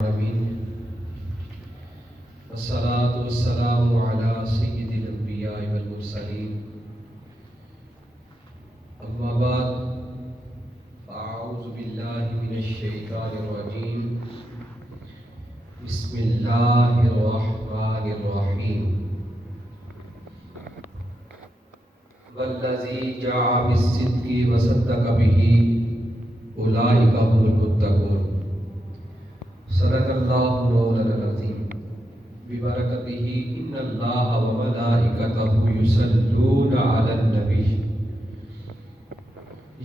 آمین والصلاة والسلام على سید الانبیاء والمرسلین اما بعد فاعوذ باللہ من الشیطان الرجیم بسم اللہ الرحمن الرحیم والذی جاء بالصدق وصدق به اولئک هم المتقون صدق اللہ مولانا العظیم ببرکتہ ان اللہ وملائکتہ یصلون علی النبی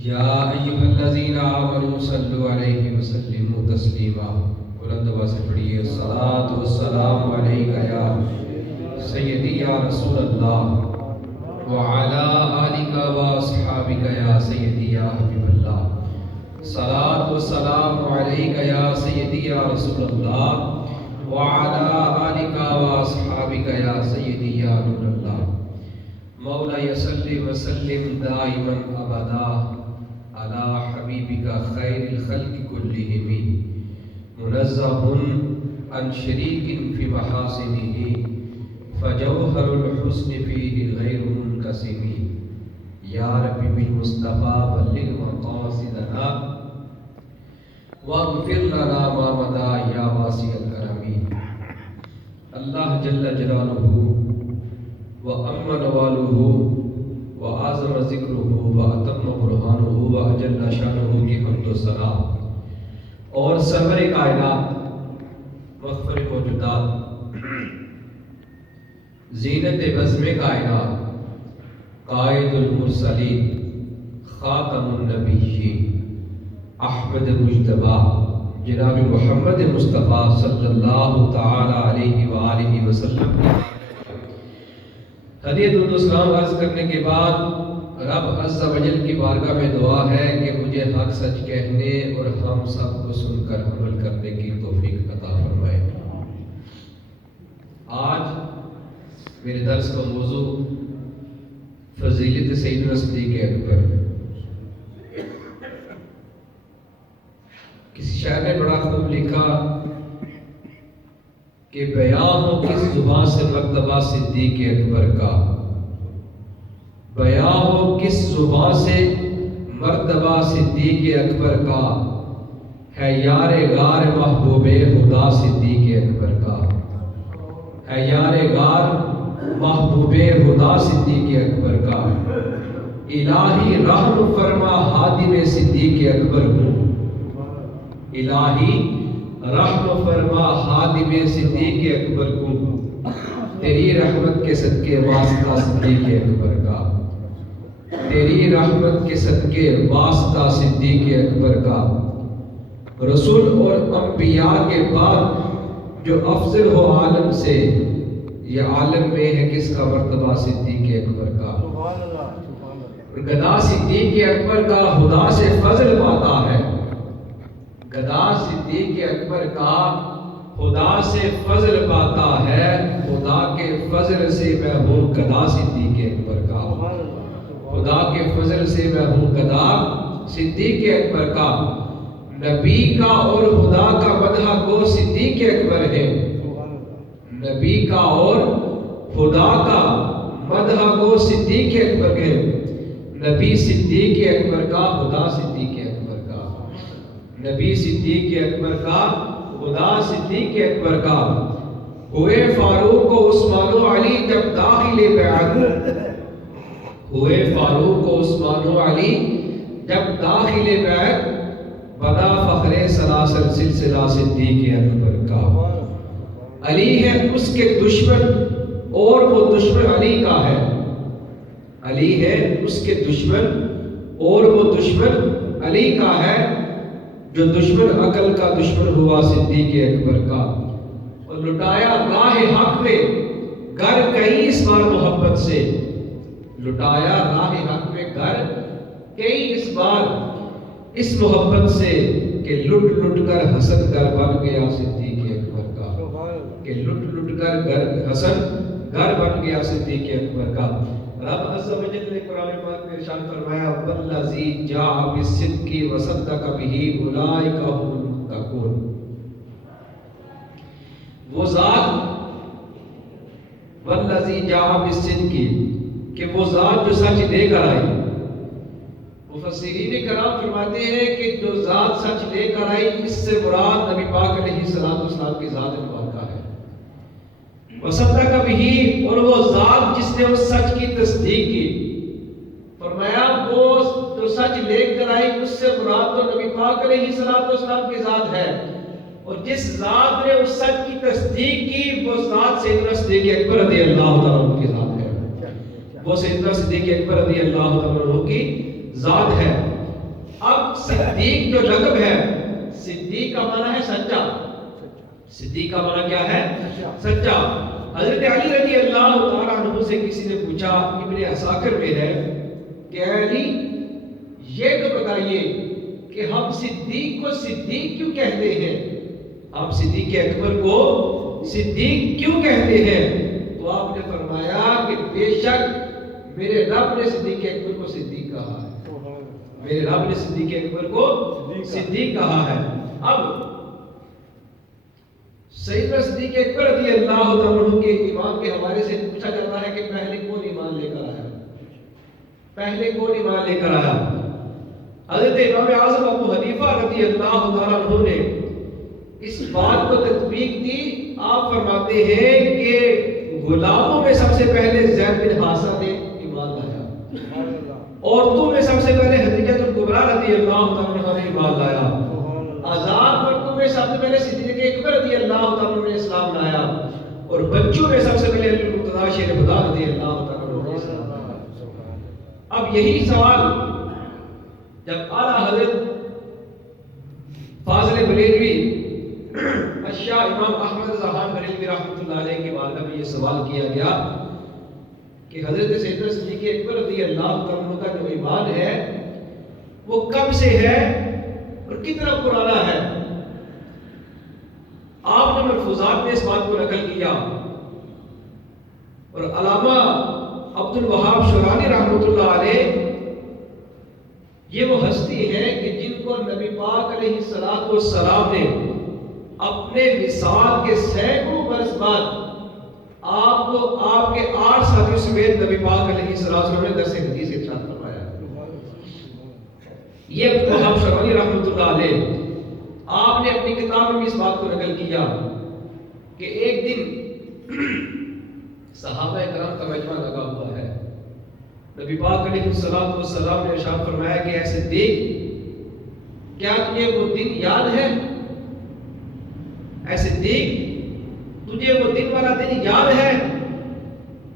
یا ایھا الذین آمنوا صلوا علیہ وسلموا تسلیما۔ بلند آواز سے پڑھیے الصلاۃ والسلام علیک یا سیدی یا رسول اللہ وعلی آلک واصحابک یا سیدی یا حبیب اللہ۔ صلاۃ والسلام علیک یا سیدی یا رسول اللہ وعلی آلک واصحابک یا سیدی یا نور اللہ۔ مولا صلی وسلم دائما ابدا علی حبیبک خیر الخلق کلہم منزہ عن شریک فی محاسنہ فجوہر الحسن فیہ غیر منقسم۔ یا رب بالمصطفیٰ بلغ مقاصدنا واغفر لنا ما مضى یا واسع الکرم۔ اللہ جل جلالہ وعم نوالہ وعظم ذکرہ واتم برہانہ واجل شانہ کی حمد و ثنا اور سرور کائنات مغفر موجودات زینت بزم کائنات قائد المرسلین خاتم النبیین احمد مجتبی جناب محمد مصطفیٰ صلی اللہ تعالی علیہ وآلہ وسلم ہدیۃ السلام عرض کرنے کے بعد رب عز و جل کی بارگاہ میں دعا ہے کہ مجھے حق سچ کہنے اور ہم سب کو سن کر عمل کرنے کی توفیق عطا فرمائے۔ آج میرے درس کا موضوع فضیلت سیدنا صدیق اکبر۔ کسی شاعر نے بڑا خوب لکھا کہ بیان ہو کس زبان سے مرتبہ صدیق اکبر کا، بیان ہو کس زبان سے مرتبہ صدیق اکبر کا، ہے یار غار محبوب خدا صدیق اکبر کا، ہے یار غار محبوب خدا صدیق اکبر کا۔ الہی رحم فرما حادم صدیق اکبر ہوں، الہی رحم فرما حادم صدیق اکبر کو، تیری رحمت کے صدقے واسطہ صدیق اکبر کا، تیری رحمت کے صدقے واسطہ صدیق اکبر کا۔ رسول اور انبیاء کے بعد جو افضل ہو عالم سے، یہ عالم میں ہے کس کا مرتبہ صدیق اکبر کا۔ گدا صدیق اکبر کا خدا سے فضل پاتا ہے، گدا صدیق اکبر کا خدا سے فضل پاتا ہے، خدا کے فضل سے میں ہوں گدا صدیق اکبر کا، خدا کے فضل سے میں ہوں گدا صدیق اکبر کا۔ نبی کا اور خدا کا مدح گو صدیق اکبر ہے، نبی کا اور خدا کا مدح گو صدیق اکبر ہے۔ نبی صدیق اکبر کا خدا صدیق اکبر کا، نبی صدیق اکبر کا خدا صدیق اکبر کا۔ ہوئے فاروق و عثمان و علی جب داخل بیعت، ہوئے فاروق و عثمان و علی جب داخل بیعت، بنا فخر سلاسل سلسلہ صدیق اکبر کا۔ علی ہے اس کے دشمن اور وہ دشمن علی کا ہے، علی ہے اس کے دشمن اور وہ دشمن علی کا ہے، جو دشمن عقل کا دشمن ہوا صدیق اکبر کا۔ اور لٹایا راہ حق میں گر کئی اس بار محبت سے، لٹایا راہ حق میں گر کئی اس بار اس محبت سے، کہ لٹ لٹ کر حسن گر بن گیا صدیق اکبر کا، کہ لٹ لٹ کر گر حسن گر بن گیا صدیق اکبر کا۔ رب عز و جل نے قرآن پاک میں ارشاد فرمایا والذی جاء بالصدق وصدق به اولئک هم المتقون۔ وہ ذات والذی جاء بالصدق کہ وہ ذات جو سچ لے کر آئی. مفسرین کرام فرماتے ہیں کہ جو ذات سچ لے کر آئی اس سے مراد نبی پاک علیہ السلام کی ذات مبارکہ ہے. وصدق بہ اور وہ ذات جس نے اس سچ کی تصدیق کی. فرمایا وہ جو سچ لے کر آئی اس سے مراد تو نبی پاک علیہ السلام کی ذات ہے اور جس ذات نے اس سچ کی تصدیق کی وہ ذات سیدنا صدیق اکبر رضی اللہ تعالیٰ عنہ کی ذات ہے. وہ سیدنا صدیق اکبر رضی اللہ تعالیٰ عنہ کی ذات ہے. اب صدیق جو لقب ہے، صدیق کا معنی ہے سچا. صدیق کا معنی کیا ہے؟ سچا. حضرت علی رضی اللہ تعالیٰ عنہ سے کسی نے پوچھا، ابن عساکر میں ہے کہ علی یہ تو بتائیے کہ ہم صدیق کو صدیق کیوں کہتے ہیں؟ آپ صدیق اکبر کو صدیق کیوں کہتے ہیں؟ تو آپ نے فرمایا کہ بے شک میرے رب نے صدیق اکبر کو صدیق کہا ہے. میرے رب نے صدیق اکبر کو صدیق کہا ہے. اب سیدنا صدیق اکبر رضی اللہ عنہ کے ایمان کے حوالے سے پوچھا جاتا ہے کہ پہلے کون ایمان لے کر آیا؟ پہلے کون ایمان لے کر آیا؟ حضرت امام اعظم ابو حنیفہ رضی اللہ تعالیٰ عنہ نے اس بات کو تطبیق دی. آپ فرماتے ہیں کہ غلاموں میں سب سے پہلے زید بن حارثہ نے ایمان لایا، عورتوں میں سب سے پہلے خدیجہ الکبریٰ رضی اللہ تعالیٰ عنہ نے ایمان لایا، آزاد مردوں میں سب سے پہلے صدیق اکبر رضی اللہ تعالیٰ عنہ نے اسلام لایا اور بچوں میں سب سے پہلے علی المرتضیٰ شیر خدا رضی اللہ تعالیٰ عنہ نے اسلام لایا. اب یہی سوال جب اعلیٰ حضرت فاضل بریلوی اشیاء امام احمد رضا بریلوی رحمۃ اللہ علیہ کے بارگاہ میں یہ سوال کیا گیا کہ حضرت سیدنا صدیق اکبر رضی اللہ عنہ کا جو ایمان ہے وہ کب سے ہے اور کتنا پرانا ہے؟ آپ نے ملفوظات میں اس بات کو نقل کیا اور علامہ عبد الوہاب شورانی رحمۃ اللہ علیہ یہ وہ ہستی ہے کہ جن کو نبی پاک علیہ السلام نے اپنے وصال کے سینکڑوں برس بعد آپ کو آپ کے 8 ساتھیوں سمیت نبی پاک علیہ السلام نے درس حدیث ارشاد فرمایا. یہ وہاب شورانی رحمۃ اللہ علیہ آپ نے اپنی کتاب میں اس بات کو نقل کیا کہ ایک دن صحابہ کرام کا مجمع لگا ہوا ہے. نبی پاک علیہ السلام نے ارشاد فرمایا کہ ایسے دیکھ کیا تجھے وہ دن یاد ہے؟ ایسے دیکھ تجھے وہ دن والا دن یاد ہے؟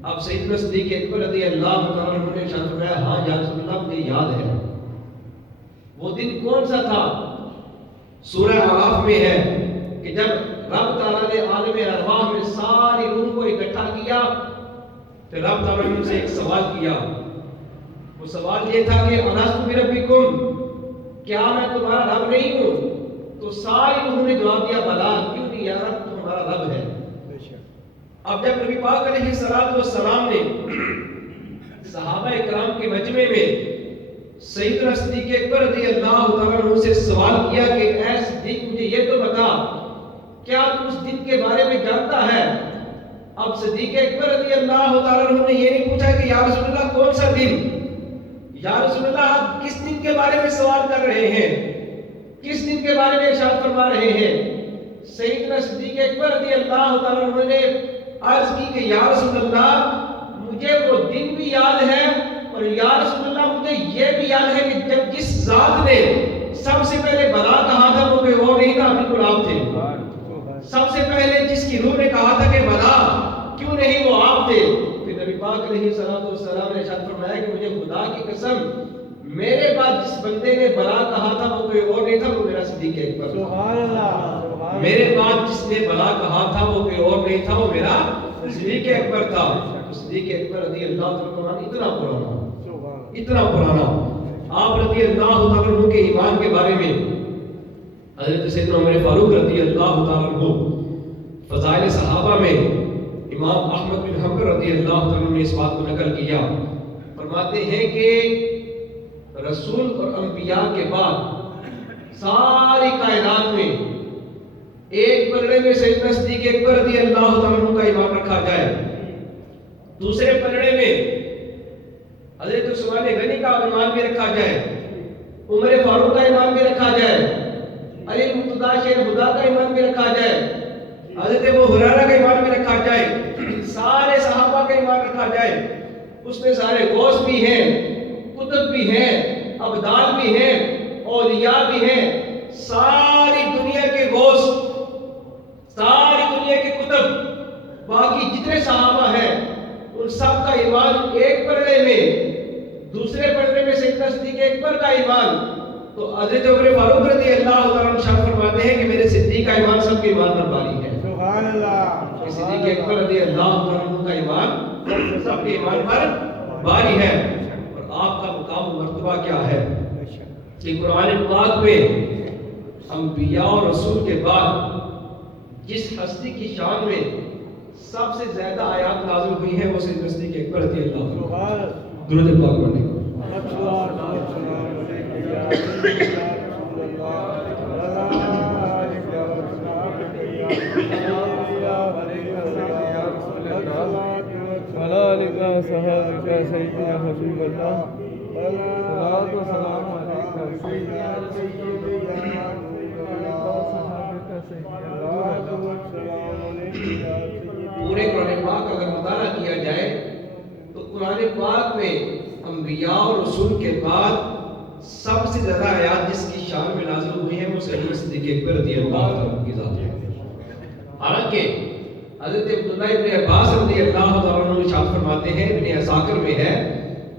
اب سیدنا صدیق اکبر رضی اللہ تعالیٰ عنہ نے ارشاد فرمایا ہاں یا رسول اللہ مجھے یاد ہے. وہ دن کون سا تھا؟ سورہ اعراف میں ہے کہ جب رب تعالیٰ نے عالم ارواح میں ساری روح کو اکٹھا کیا تو رب تعالیٰ نے ان سے ایک سوال کیا. وہ سوال یہ تھا کہ الستو بربکم، کیا میں تمہارا رب نہیں ہوں؟ تو ساری روح نے جواب دیا بلا، کیوں نہیں یا رب تو ہمارا رب ہے. اب جب نبی پاک علیہ السلام نے صحابہ کرام کے مجمع میں سیدنا صدیق اکبر رضی اللہ تعالیٰ عنہ سے سوال کیا کہ اے صدیق مجھے یہ تو بتا کیا تو اس دن کے بارے میں جانتا ہے؟ اب صدیق اکبر رضی اللہ تعالیٰ عنہ نے یہ نہیں پوچھا کہ یا رسول اللہ کون سا دن، یا رسول اللہ آپ کس دن کے بارے میں سوال کر رہے ہیں، کس دن کے بارے میں ارشاد فرما رہے ہیں؟ سیدنا صدیق اکبر رضی اللہ تعالیٰ عنہ نے عرض کی کہ یا رسول اللہ مجھے وہ دن بھی یاد ہے اور یا رسول اللہ مجھے یہ بھی یاد ہے کہ جب جس ذات نے سب سے پہلے بلا کہا تھا وہ کوئی اور نہیں تھا، بالکل آپ تھے. سب سے پہلے جس کی روح نے کہا تھا کہ بلا کیوں نہیں وہ آپ تھے. پھر نبی پاک علیہ السلام نے ارشاد فرمایا کہ مجھے خدا کی قسم میرے بعد جس بندے نے بلا کہا تھا وہ کوئی اور نہیں تھا، وہ میرا صدیق اکبر. سبحان اللہ. میرے بعد جس نے بلا کہا تھا وہ کوئی اور نہیں تھا، وہ میرا صدیق اکبر تھا. صدیق اکبر رضی اللہ تعالیٰ عنہ اتنا پرانا آپ رضی اللہ تعالیٰ عنہ کے ایمان کے بارے میں حضرت سیدنا عمر فاروق رضی اللہ تعالیٰ عنہ فضائل صحابہ میں امام احمد بن حنبل رضی اللہ تعالیٰ عنہ نے اس بات کو نقل کیا. فرماتے ہیں کہ رسول اور انبیاء کے بعد ساری کائنات میں ایک پلڑے میں سیدنا صدیق اکبر رضی اللہ تعالیٰ عنہ کا ایمان رکھا جائے، دوسرے پلڑے میں حضرت عثمان غنی کا ایمان بھی رکھا جائے، عمر فاروق کا ایمان بھی رکھا جائے، علی مرتضیٰ شیر خدا کا ایمان بھی رکھا جائے، حضرت ابو ہریرہ کا ایمان بھی رکھا جائے، سارے صحابہ کا ایمان رکھا جائے، اس میں سارے غوث بھی ہیں، قطب بھی ہیں، ابدال بھی ہیں، اولیاء بھی ہیں، ساری دنیا کے غوث، ساری دنیا کے قطب، باقی جتنے صحابہ ہیں ان سب کا ایمان ایک پلڑے میں، دوسرے پلڑے میں سیدنا صدیق اکبر کا ایمان، تو حضرت عمر فاروق رضی اللہ تعالیٰ عنہ شاہ فرماتے ہیں کہ میرے صدیق کا ایمان سب کے ایمان پر باری ہے۔ سبحان اللہ۔ کہ صدیق اکبر رضی اللہ تعالیٰ عنہ کا ایمان سب کے ایمان پر باری ہے۔ اور آپ کا مقام و مرتبہ کیا ہے کہ قرآن پاک میں انبیاء اور رسول کے بعد جس ہستی کی شان میں سب سے زیادہ آیات نازل ہوئی ہیں وہ سیدنا صدیق اکبر رضی اللہ عنہ۔ درود پاک پڑھیں۔ پورے قرآن پاک اگر مطالعہ کیا جائے تو قرآن پاک میں انبیاء اور رسول کے بعد سب سے زیادہ آیات جس کی شان میں نازل ہوئی ہیں وہ سیدنا صدیق اکبر رضی اللہ عنہ کی ذات ہے۔ حالانکہ حضرت عبداللہ ابن عباس رضی اللہ عنہ ارشاد فرماتے ہیں، ابن عساکر میں ہے،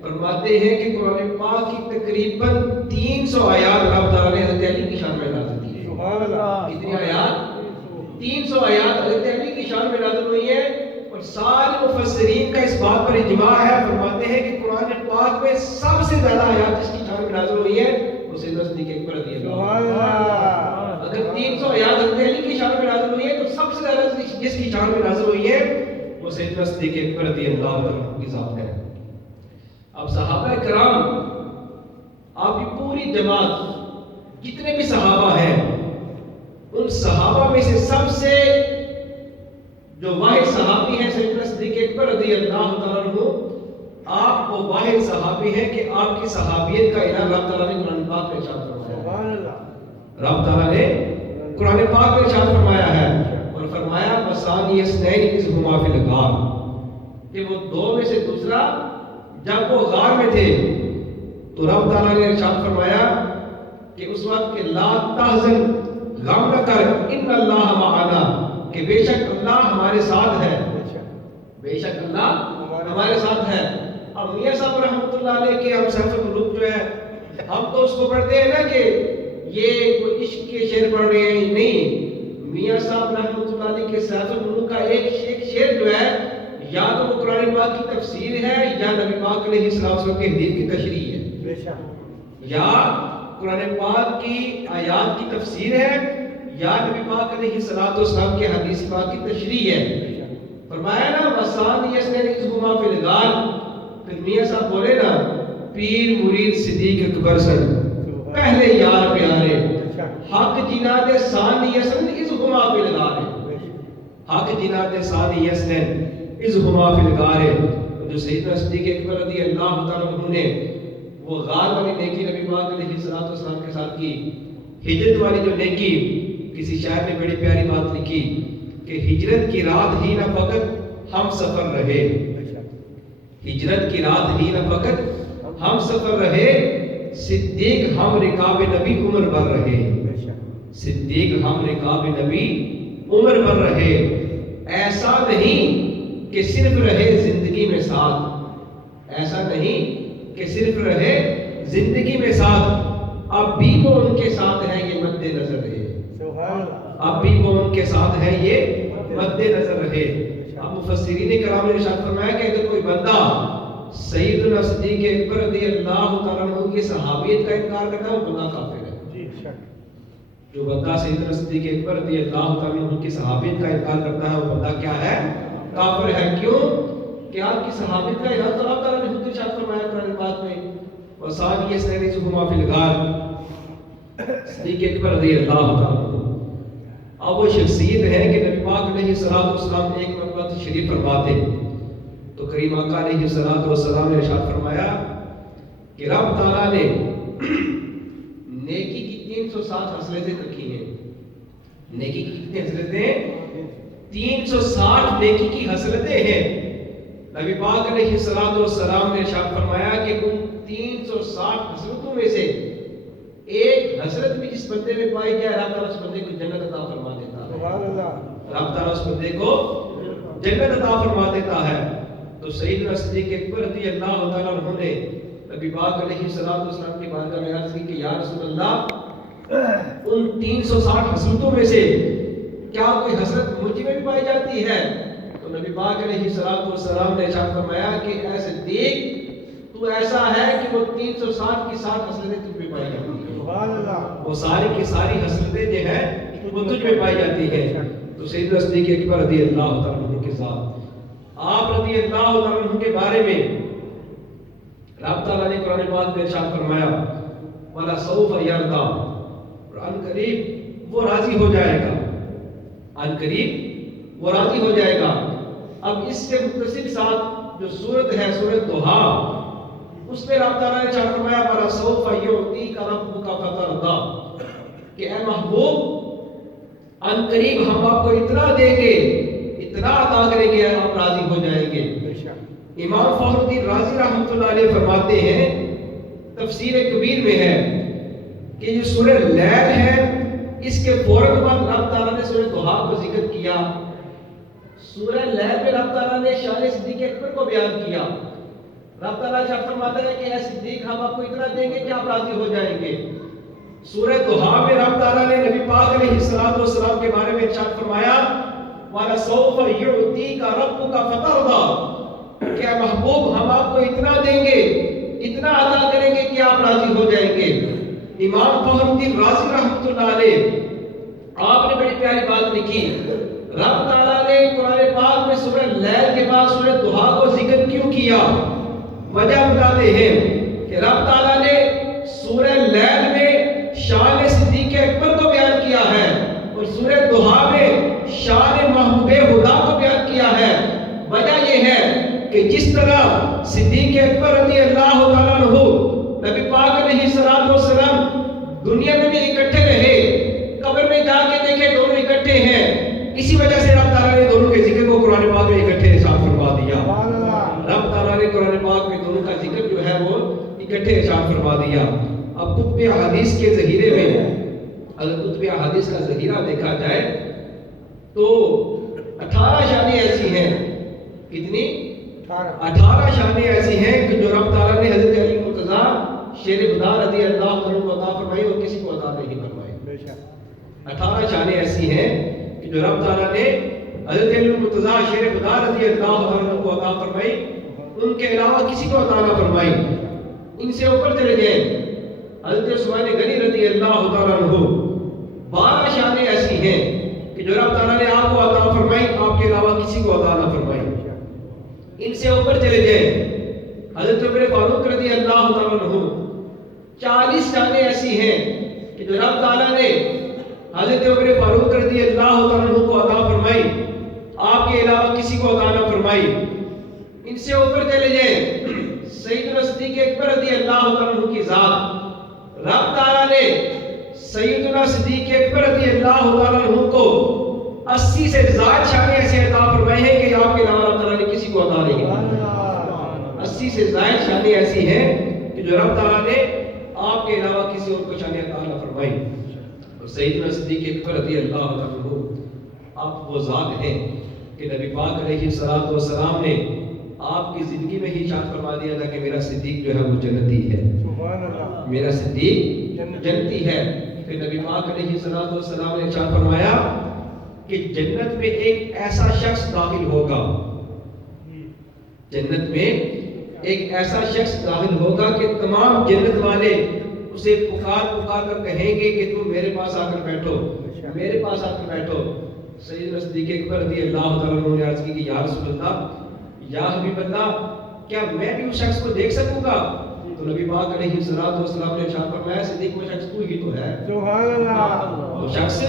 فرماتے ہیں کہ قرآن پاک کی تقریباً 300 آیات اللہ تعالیٰ نے حضرت علی کی شان میں نازل کی ہے۔ سبحان اللہ۔ کتنی آیات؟ 300 آیات حضرت علی کی شان میں نازل ہوئی ہیں، اور سارے مفسرین کا اس بات پر اجماع ہے، فرماتے ہیں کہ قرآن پاک میں سب سے زیادہ آیات جس کی شان میں نازل ہوئی ہے وہ سیدنا صدیق اکبر رضی اللہ عنہ۔ اگر 300 آیات حضرت علی کی شان میں نازل ہوئی ہے تو سب سے زیادہ جس کی شان میں نازل ہوئی ہے وہ سیدنا صدیق اکبر رضی اللہ عنہ کی ذات ہے۔ اب صحابہ کرام، آپ کی پوری جماعت جتنے بھی صحابہ ہیں ان صحابہ میں سے سب سے جو واحد صحابی ہیں سیدنا صدیق اکبر رضی اللہ تعالیٰ عنہ، آپ وہ واحد صحابی ہیں کہ آپ کی صحابیت کا اعلان رب تعالیٰ نے قرآن پاک میں ارشاد فرمایا ہے۔ رب تعالیٰ نے قرآن پاک میں ارشاد فرمایا ہے اور فرمایا وَثَانِيَ اثْنَيْنِ إِذْ هُمَا فِي الْغَارِ، کہ وہ دو میں سے دوسرا جب وہ غار میں تھے تو رب تعالیٰ نے ارشاد فرمایا کہ اس وقت کہ لا تحزن، غم نہ کر، ان اللہ معنا، کہ بے شک اللہ ہمارے ساتھ ہے، بے شک اللہ ہمارے ساتھ ہے۔ اب میاں صاحب رحمۃ اللہ علیہ کے ہم سیف الملوک جو ہے ہم تو اس کو پڑھتے ہیں نا کہ یہ کوئی عشق کے شعر پڑھ رہے ہیں، نہیں، میاں صاحب رحمۃ اللہ علیہ کے سیف الملوک کا ایک شعر جو ہے یا تو وہ قرآن پاک کی تفسیر ہے یا نبی پاک علیہ السلام کے حدیث کی تشریح ہے، یا قرآن پاک کی آیات کی تفسیر ہے یا نبی پاک علیہ السلام کے حدیث پاک کی تشریح ہے۔ فرمایا نا وَثَانِيَ اثْنَيْنِ إِذْ هُمَا فِي الْغَارِ، پھر میاں صاحب بولے نا پیر مرید صدیق اکبر سن پہلے یار پیارے، حق جناد ثانی اثنین اذ ہما فی الغار، حق جناد ثانی اثنین اذ ہما فی الغار، جو سیدنا صدیق اکبر رضی اللہ تعالیٰ عنہ نے وہ غار والی نیکی نبی پاک علیہ السلام کے ساتھ کی، ہجرت والی جو نیکی، کسی شاعر نے بڑی پیاری بات لکھی کہ ہجرت کی رات ہی نہ فقط ہم سفر رہے، ہجرت کی رات ہی نہ فقط ہم سفر رہے، صدیق ہم رکاب نبی عمر بھر رہے، صدیق ہم رکاب نبی عمر بھر رہے، ایسا نہیں کہ صرف رہے زندگی میں ساتھ، ایسا نہیں کہ صرف رہے زندگی میں ساتھ، اب بھی وہ ان کے ساتھ ہے یہ مد نظر رہے، اب بھی وہ ان کے ساتھ ہے یہ مد نظر رہے۔ اب مفسرین کرام نے ارشاد فرمایا کہ اگر کوئی بندہ سیدنا صدیق اکبر رضی اللہ تعالیٰ عنہ کی صحابیت کا انکار کرتا ہے وہ بندہ کافر ہے، جو بندہ سیدنا صدیق اکبر رضی اللہ تعالیٰ عنہ کی صحابیت کا انکار کرتا ہے وہ بندہ کیا ہے؟ کافر ہے۔ کیوں کہ آپ کی صحابیت کا اعلان اللہ تعالیٰ نے خود ارشاد فرمایا قرآن پاک میں وَثَانِيَ اثْنَيْنِ إِذْ هُمَا فِي الْغَارِ، صدیق اکبر رضی اللہ تعالیٰ عنہ۔ اب وہ شخصیت ہے کہ نبی پاک علیہ السلام ایک مرتبہ تشریف فرما تھے تو کریم آقا علیہ السلام نے ارشاد فرمایا کہ رب تعالیٰ نے نیکی کی 360 خصلتیں رکھی ہیں. نیکی کی کتنی خصلتیں؟ 360 نیکی کی خصلتیں ہیں. نبی پاک علیہ السلام نے ارشاد فرمایا کہ ان 360 خصلتوں میں سے ایک حسرت بھی جس بندے میں پائی جائے اللہ تعالیٰ اس بندے کو جنت عطا فرما دیتا ہے. سبحان اللہ. رب تعالیٰ اس بندے کو جنت عطا فرما دیتا ہے. تو سیدنا صدیق اکبر رضی اللہ تعالیٰ عنہ نے نبی پاک علیہ السلام کی بارگاہ میں عرض کی کہ یا رسول اللہ ان 360 حسرتوں میں سے کیا کوئی حسرت مجھ میں بھی پائی جاتی ہے؟ تو نبی پاک علیہ السلام نے ارشاد فرمایا کہ اے صدیق تو ایسا ہے کہ وہ 360 کی 60 حسرتیں تجھ میں پائی جاتی ہیں. سبحان اللہ. وہ ساری کی ساری حسرتیں جو ہیں وہ تجھ میں پائی جاتی ہیں. تو سیدنا صدیق اکبر رضی اللہ تعالیٰ عنہ کے ساتھ آپ رضی اللہ تعالیٰ عنہ کے بارے میں رب تعالیٰ نے قرآن پاک میں ارشاد فرمایا وَلَا سَوْفَ يَرْضَىٰ اور ان قریب وہ راضی ہو جائے گا. ان قریب وہ راضی ہو جائے گا. اب اس کے متصل ساتھ جو سورت ہے سورت دوحا اس میں رب تعالیٰ نے ارشاد فرمایا وَلَا سَوْفَ يُعْطِيكَ رَبُّكَ فَتَرْضَىٰ کہ اے محبوب ان قریب ہم آپ کو اتنا دیں گے اتنا عطا کریں گے آپ راضی ہو جائیں گے. امام فخر الدین رازی رحمۃ اللہ علیہ فرماتے ہیں تفسیر کبیر میں ہے کہ یہ سورہ لیل ہے اس کے فوراً بعد رب تعالیٰ نے سورہ دوحا کو ذکر کیا. سورہ لیل میں رب تعالیٰ نے شان صدیق اکبر کو بیان کیا. رب تعالیٰ ارشاد فرماتا ہے کہ اے صدیق ہم آپ کو اتنا دیں گے کہ آپ راضی ہو جائیں گے. سورہ دوحا میں رب تعالیٰ نے نبی پاک علیہ السلام کے بارے میں ارشاد فرمایا وَلَسَوْفَ يُعْطِيكَ رَبُّكَ فَتَرْضَىٰ کہ اے محبوب ہم آپ کو اتنا دیں گے اتنا عطا کریں گے کہ آپ راضی ہو جائیں گے. امام فخر الدین رازی رحمۃ اللہ علیہ آپ نے بڑی پیاری بات لکھی. رب تعالیٰ نے قرآن پاک میں سورہ لیل کے بعد سورہ دوحا کو ذکر کیوں کیا؟ وجہ بتاتے ہیں کہ رب تعالیٰ نے سورہ لیل میں شان صدیق اکبر کو بیان کیا ہے اور سورہ دوحا میں شان محبوب خدا کو بیان کیا ہے. وجہ یہ ہے کہ جس طرح صدیق اکبر رضی اللہ تعالیٰ عنہ نبی پاک علیہ السلام دنیا میں بھی اکٹھے رہے قبر میں جا کے دیکھے دونوں اکٹھے ہیں اسی وجہ سے رب تعالیٰ نے دونوں کے ذکر کو قرآن پاک میں اکٹھے ارشاد فرما دیا. رب تعالیٰ نے قرآن پاک میں دونوں کا ذکر جو ہے وہ اکٹھے ارشاد فرما دیا. اب کتب احادیث کے ذخیرے میں اگر کتب احادیث کا ذخیرہ دیکھا جائے تو 18 شانیں ایسی ہیں. کتنی؟ 18 شانیں ایسی ہیں کہ جو رب تعالیٰ نے حضرت علی مرتضیٰ شیر خدا رضی اللہ عنہ کو عطا فرمائی اور کسی کو عطا نہیں فرمائی. 18 شانیں ایسی ہیں کہ جو رب تعالیٰ نے حضرت علی مرتضیٰ شیر خدا رضی اللہ عنہ کو عطا فرمائی ان کے علاوہ کسی کو عطا نہ فرمائی. ان سے اوپر چلے جائیں حضرت عثمان غنی رضی اللہ تعالیٰ عنہ 12 شانیں ایسی ہیں کہ جو رب تعالیٰ نے آپ کو عطا فرمائی آپ کے علاوہ کسی کو عطا نہ فرمائی. ان سے اوپر چلے جائیں حضرت عمر فاروق رضی اللہ تعالیٰ عنہ 40 شانیں ایسی ہیں کہ جو رب تعالیٰ نے حضرت عمر فاروق رضی اللہ تعالیٰ عنہ کو عطا فرمائی آپ کے علاوہ کسی کو عطا نہ فرمائی. ان سے اوپر چلے جائیں سیدنا صدیق اکبر رضی اللہ تعالیٰ عنہ کی ذات رب تعالیٰ نے سیدنا صدیق اکبر رضی اللہ تعالیٰ عنہ کو 80 سے زائد شانیں ایسے عطا فرمائے ہیں کہ آپ کے علاوہ رب تعالیٰ نے کسی کو عطا نہیں کی. 80 سے زائد شانیں ایسی ہیں کہ جو رب تعالیٰ نے آپ کے علاوہ کسی اور کو شانیں عطا نہ فرمائی. اور سیدنا صدیق اکبر رضی اللہ تعالیٰ عنہ آپ وہ ذات ہیں کہ نبی پاک علیہ السلام نے آپ کی زندگی میں ہی ارشاد فرما دیا تھا کہ میرا صدیق جو ہے وہ جنتی ہے. میرا صدیق جنتی ہے. پھر نبی پاک علیہ السلام نے ارشاد فرمایا کہ جنت میں ایک ایسا شخص داخل ہوگا جنت میں ایک ایسا شخص داخل ہوگا کہ تمام جنت والے اسے پکار پکار کر کہیں گے کہ تم میرے پاس آ کر بیٹھو میرے پاس آ کر بیٹھو. سیدنا صدیق اکبر رضی اللہ تعالیٰ عنہ نے عرض کی کہ یا رسول اللہ یا حبیب اللہ کیا میں بھی اس شخص کو دیکھ سکوں گا؟ تو نبی پاک علیہ السلام نے ارشاد فرمایا صدیق وہ شخص تو ہی تو ہے. سبحان اللہ. وہ شخص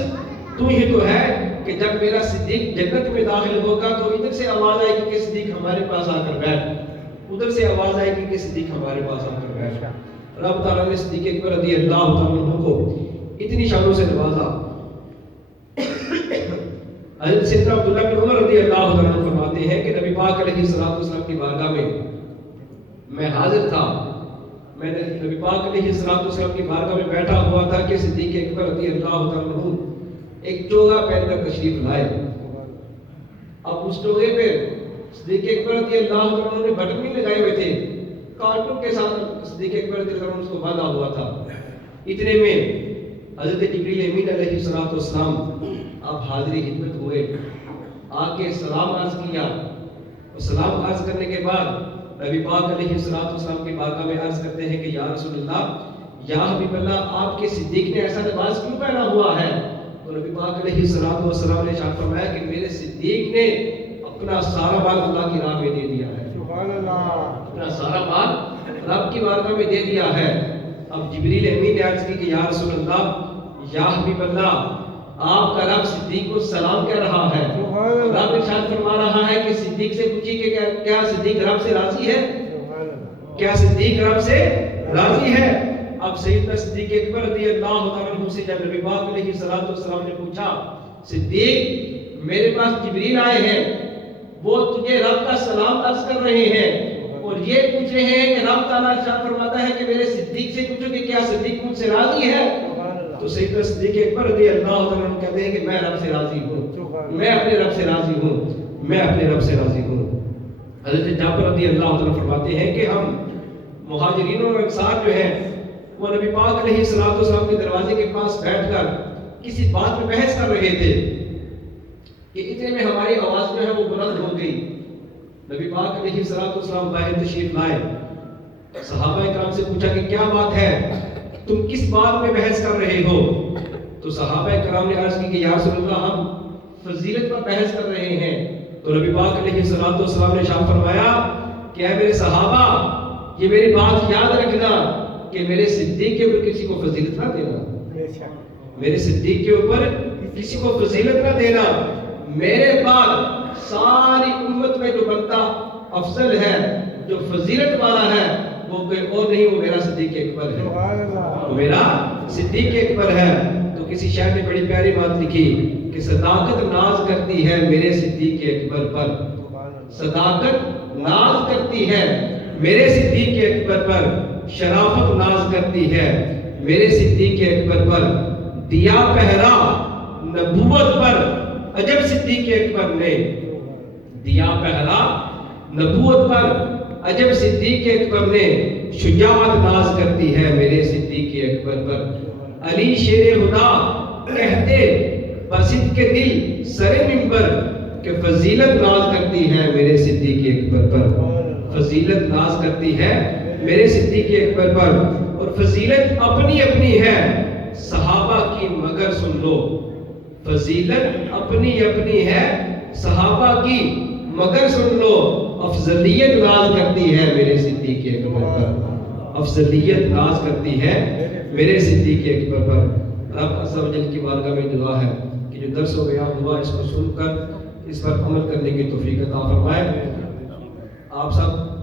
تو ہی تو ہے کہ جب میرا صدیق جنت میں داخل ہوگا تو ادھر سے آواز آئے گی کہ صدیق ہمارے پاس آ کر بیٹھ، ادھر سے آواز آئے گی کہ صدیق ہمارے پاس آ کر بیٹھ۔ رب تعالیٰ نے صدیق اکبر رضی اللہ تعالیٰ عنہ کو اتنی شانوں سے نوازا۔ حضرت سیدنا عبداللہ بن عمر رضی اللہ تعالیٰ عنہ فرماتے ہیں کہ نبی پاک علیہ السلام کی بارگاہ میں حاضر تھا، میں نے نبی پاک علیہ السلام کی بارگاہ میں بیٹھا ہوا تھا کہ صدیق اکبر رضی اللہ تعالیٰ عنہ ایک چوغا پہن کر تشریف لائے۔ اب اس چوغے پہ صدیق اکبر رضی اللہ تعالیٰ عنہ نے بٹن نہیں لگائے ہوئے تھے، کانٹوں کے ساتھ صدیق اکبر رضی اللہ عنہ اس کو باندھا ہوا تھا۔ اتنے میں حضرت جبریل امین علیہ السلام اب حاضری خدمت ہوئے، آ کے سلام عرض کیا، اور سلام عرض کرنے کے بعد نبی پاک علیہ السلام کی بارگاہ میں عرض کرتے ہیں کہ یا رسول اللہ، یا حبیب اللہ، آپ کے صدیق نے ایسا لباس کیوں پہنا ہوا ہے؟ تو نبی پاک علیہ السلام نے ارشاد فرمایا کہ میرے صدیق نے اپنا سارا مال اللہ کی راہ میں دے دیا ہے، سبحان اللہ، اپنا سارا مال رب کی بارگاہ میں دے دیا ہے۔ اب جبریل امین نے عرض کی کہ یا رسول اللہ، یا حبیب اللہ، آپ کا رب صدیق کو سلام کہہ رہا ہے، رب ارشاد فرما رہا ہے کہ صدیق سے پوچھیے کہ کیا صدیق رب سے راضی ہے؟ کیا صدیق رب سے راضی ہے؟ اب سیدنا صدیق اکبر رضی اللہ تعالیٰ عنہ سے جب نبی پاک علیہ السلام نے پوچھا، صدیق میرے پاس جبریل آئے ہیں، وہ تجھے رب کا سلام عرض کر رہے ہیں اور یہ پوچھ رہے ہیں کہ رب تعالیٰ ارشاد فرماتا ہے کہ میرے صدیق سے پوچھو کہ کیا صدیق مجھ سے راضی ہے؟ تو سیدنا صدیق اکبر رضی اللہ تعالیٰ عنہ کہتے ہیں کہ میں رب سے راضی ہوں، میں اپنے رب سے راضی ہوں، میں اپنے رب سے راضی ہوں۔ حضرت جابر رضی اللہ تعالیٰ فرماتے ہیں کہ ہم مہاجرین اور انصار جو ہیں وہ نبی پاک علیہ السلام کے دروازے کے پاس بیٹھ کر کسی بات میں بحث کر رہے تھے کہ اتنے میں ہماری آواز جو ہے وہ بلند ہو گئی۔ نبی پاک علیہ السلام باہر تشریف لائے، صحابہ کرام سے پوچھا کہ کیا بات ہے، تم کس بات میں بحث کر رہے ہو؟ تو صحابہ کرام نے عرض کی کہ یا رسول اللہ، ہم فضیلت پر بحث کر رہے ہیں۔ تو نبی پاک علیہ السلام نے ارشاد فرمایا کہ اے میرے صحابہ، یہ میری بات یاد رکھنا کہ میرے صدیق کے اوپر کسی کو فضیلت نہ دینا، میرے صدیق کے اوپر کسی کو فضیلت نہ دینا۔ میرے بعد ساری امت میں جو بندہ افضل ہے، جو فضیلت والا ہے، وہ کوئی اور نہیں، وہ میرا صدیق اکبر ہے، وہ میرا صدیق اکبر ہے۔ تو کسی شاعر نے بڑی پیاری بات لکھی کہ صداقت ناز کرتی ہے میرے صدیق اکبر پر، صداقت ناز کرتی ہے میرے صدیق اکبر پر، شرافت ناز کرتی ہے میرے صدیق اکبر پر، دیا پہرا نبوت پر عجب صدیق اکبر نے، دیا پہرا نبوت پر عجب صدیق اکبر نے، شجاعت ناز کرتی ہے میرے صدیق اکبر پر۔ علی شیر خدا کہتے بصدق کے دل سر منبر کہ فضیلت ناز کرتی ہے میرے صدیق اکبر پر، فضیلت ناز کرتی ہے میرے صدیق اکبر پر۔ اور فضیلت اپنی اپنی ہے صحابہ کی مگر سن لو، فضیلت اپنی اپنی ہے صحابہ کی مگر سن لو، افضلیت ناز کرتی ہے میرے صدیق اکبر پر، افضلیت ناز کرتی ہے میرے صدیق اکبر پر۔ رب عز و جل کی بارگاہ میں دعا ہے کہ جو درس و بیان ہوا اس کو سن کر اس پر عمل کرنے کی توفیق عطا فرمائے۔ آپ سب